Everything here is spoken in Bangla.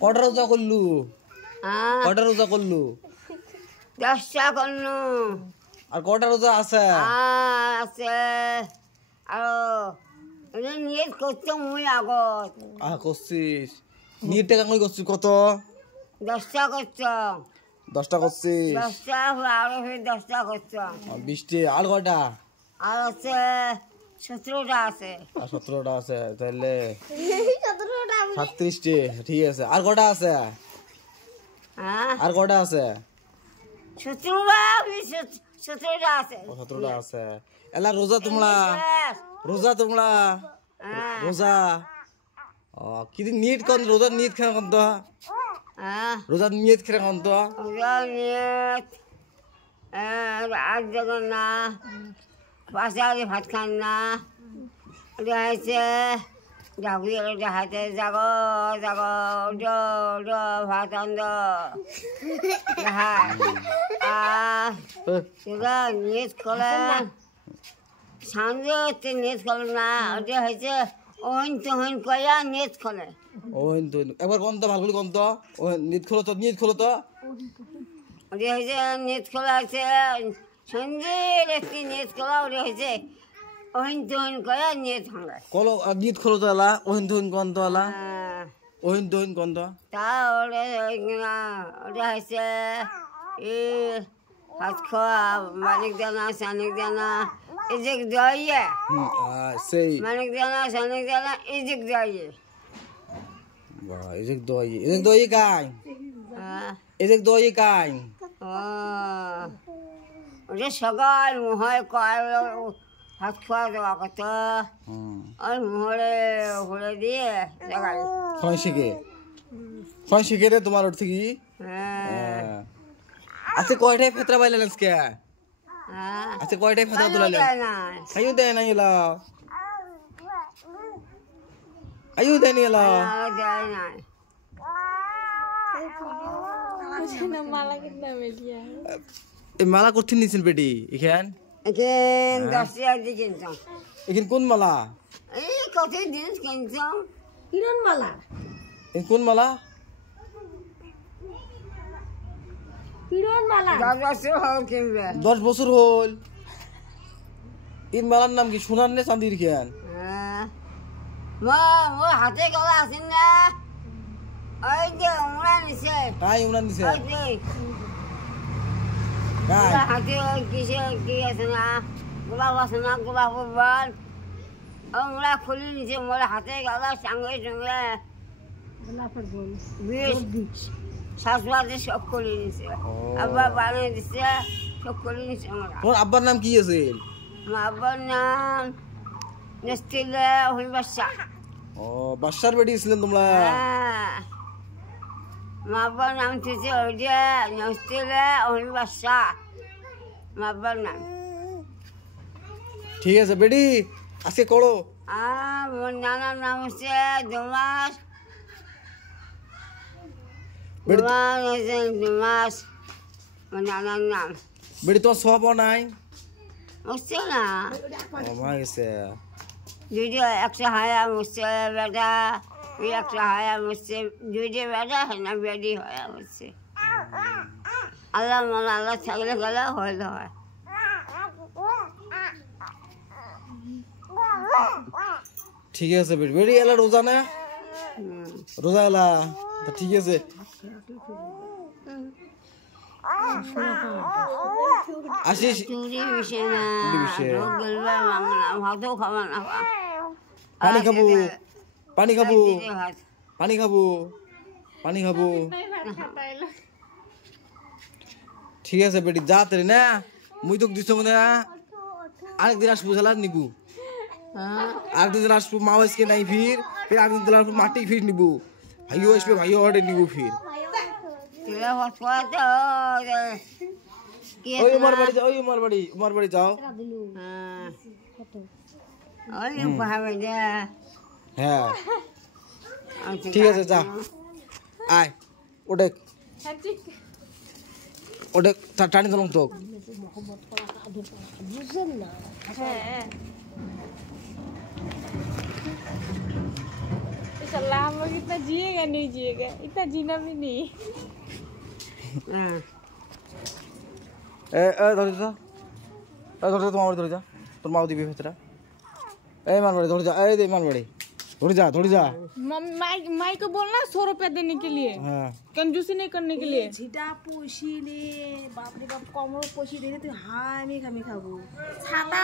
কটা রোজা করলু? কটা রোজা করলু? 10টা করলু। আর কটা রোজা আছে? আছে আরো নিয়ত করছো মুই আগত। করছিস নিয়ত টাকা কই করছিস কত? 10টা করছো। 10টা করছিস? 10টা আরো 10টা করছো। 20টি আর কয়টা? আর আছে 17টা আছে। আর 17টা আছে তাহলে 37টি। ঠিক আছে আর কটা আছে? আর কটা আছে? 17টা আছে। 17টা আছে। এলা রোজা তোমরা? রোজা তোমরা? রোজা কি নিয়ত কোন রোজা নিয়ত খেলা কোন তো? রোজা নিয়ত খেলা কোন তো? রোজা নিয়ত আজ যখন না বাসায় ভাত খান না দেখাইছে জাগুই দেখাইছে জাগ জাগ ভাত আন্দ দেখায় তোরা নিয়ত করলেন সামনে নিয়ত করলেন না ওটা হয়েছে ওহন তোহন কয়া নিয়ত খোলে। ওহন তো একবার কোন তো ভালো করে কোন তো ও নিয়ত খোলো তো নিয়ত খোলো তো। ওটা হয়েছে নিয়ত খোলা আছে সন্ধ্যের একটি নিয়ত খোলা ওটা হয়েছে ওহন তোহন কয়া নিয়ত ভাঙে কলো নিয়ত খোলো তো এলা ওহন তোহন কোন তো এলা ওহন তোহন কোন তো? তা ওটা হয়েছে এই ভাত খাওয়া মানিক দানা সানিক দানা ইজিক দইয়ে সেই মানিক দানা সানিক দানা ইজিক দইয়ে ইজিক দই কাই ইজিক দই কাই ওটা সকাল মহায় কয় ভাত খাওয়া দেওয়া কত আর মোহরে ঘুরে দিয়ে দেখাই ফোন শিখে রে তোমার ওর থেকে। আচ্ছা কয়টায় ফেতরা পাইলেন আজকে? আচ্ছা কয়টায় ফেতরা তুলালেন? আয়ু দেয় না এলা আয়ু দেয় নি এলা মালা করতে নিয়েছেন বেটি এখান? এখান 10 টাকা দিয়ে কিনতাম। এখান কোন মালা? এই কত জিনিস কিনতাম। কিরণ মালা? এই কোন মালা? কিরণ মালা 10 বছর হল কিনবে। 10 বছর হল। এই মালার নাম কি সোনার নে চাঁদির খেয়ান? মা ও হাতে গলা আছেন না ওই যে উমরা নিছে। কাই উমরা নিছে? ওই যে কাই হাতে ওই কিসে কি আছে না গোলাপ আছে না গোলাপ বল উমরা খুলে নিছে মোর হাতে গলা সঙ্গে সঙ্গে গোলাপের বল বিষ শাশুড়ি সব খুলে নিছে আব্বা বানিয়ে দিছে সব খুলে নিছে আমরা। তোর আব্বার নাম কি আছে? আমার আব্বার নাম নেস্টিলে হই বাদশা। বাদশার বেটি ছিলেন তোমরা? আমার আব্বার নাম থেকে ওই যে নেস্টিলে হই বাদশা আমার আব্বার নাম। ঠিক আছে বেটি আজকে করো। আমার নানার নাম হচ্ছে দুমাস দুমাস আমার নানার নাম। বেটি তোর সব নাই হচ্ছে না মা গেছে দুইটা একটা হায়া হচ্ছে বেটা একটা হায়া হচ্ছে দুইটা বেটা হয় না বেডি হয়া হচ্ছে আল্লাহ মানে আল্লাহ থাকলে গেলে হইলে হয়। ঠিক আছে বেটি বেটি এলা রোজা না রোজা এলা ঠিক আছে। আসিস পানি খাবো পানি খাবো পানি খাবো পানি খাবো। ঠিক আছে বেটি যা তেরে না মুই তোকে দিছ মানে আরেকদিন আসবো সালাদ নিবু আরেকদিন আসবো মা আজকে নাই ফির আরেকদিন দিন আসবো মাটি ফির নিবু ভাইও আসবে ভাইও অর্ডার নিবু ফির। ওই উমার বাড়ি যাও ওই উমার বাড়ি যাও। হ্যাঁ ঠিক আছে যা আয় ওটা ওটা টানি দিলাম তো। माशाल्लाह हम लोग इतना जिएगा नहीं जिएगा, इतना जीना भी नहीं। ধরে যা, তোমার ধরে যা, তোর মাও দিবি ভেতরা। मान बड़े धोड़ जा, मान बड़े धोड़ जा। माई को बोलना 100 रुपया देने के लिए, कंजूसी नहीं करने के लिए। झिटा पोशी ने बाप रे बाप कमर पोशी देने तो हाँ मैं खाबो छाता